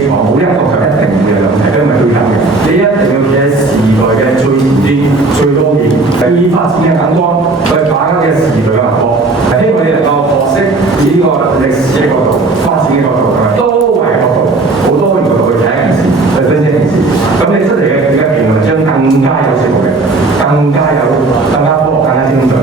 基礎，冇一個就一定會有問題，因為佢有嘅。你一定要企喺時代嘅最前端、最高面，以發展嘅眼光去把握嘅時代嘅脈搏。希望你能夠學識以呢個歷史嘅角度、發展嘅角度同埋多維角度、好多元角度去睇一件事、去分析一件事。咁你出嚟嘅評論將更加有說服力，更加科學、更加精準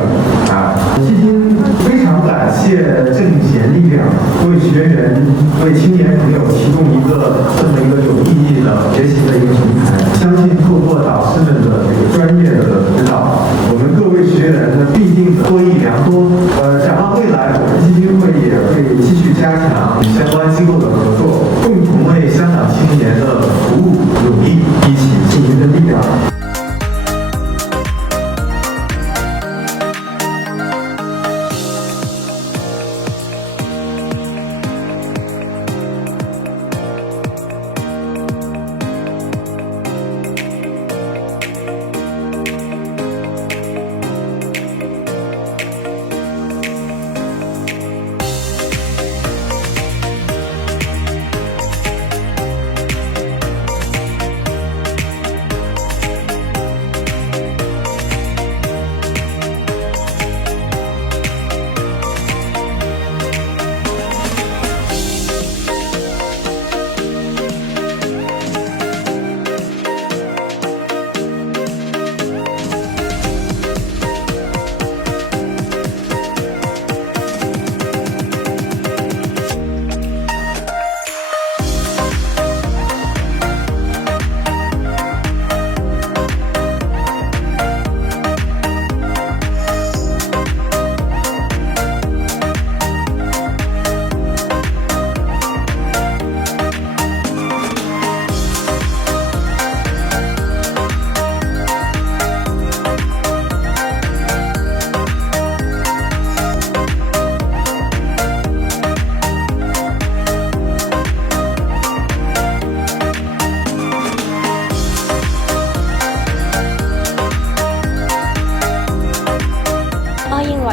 啊！基金非常感謝政协力量为学员、为青年朋友提供一个这么一个有意义的学习的一个平台。相信透过导师们的这个专业的指导，我们各位学员呢必定获益良多。展望未来，我们基金会也会继续加强与相关机构的合作，共同为香港青年的服务努力，一起尽一份力量。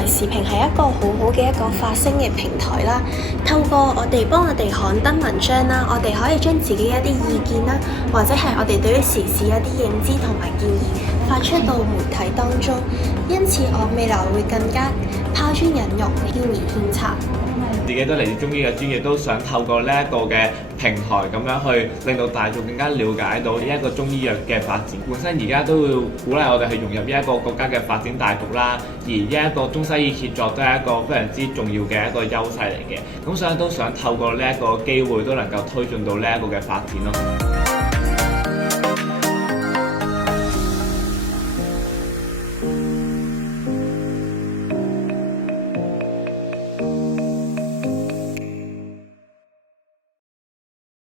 時評係一個好嘅一個發聲嘅平台啦，透過我哋幫我哋刊登文章啦，我哋可以將自己一啲意見啦，或者係我哋對於時事一啲認知同埋建議發出到媒體當中，因此我未來會更加拋磚引玉，兼而獻策。自己都嚟自中醫嘅專業，都想透過呢一個嘅平台咁樣去令到大眾更加了解到呢一個中醫藥嘅發展。本身而家都會鼓勵我哋去融入呢一個國家嘅發展大局啦，而呢一個中西醫協作都係一個非常之重要嘅一個優勢嚟嘅。咁所以都想透過呢一個機會都能夠推進到呢一個嘅發展咯。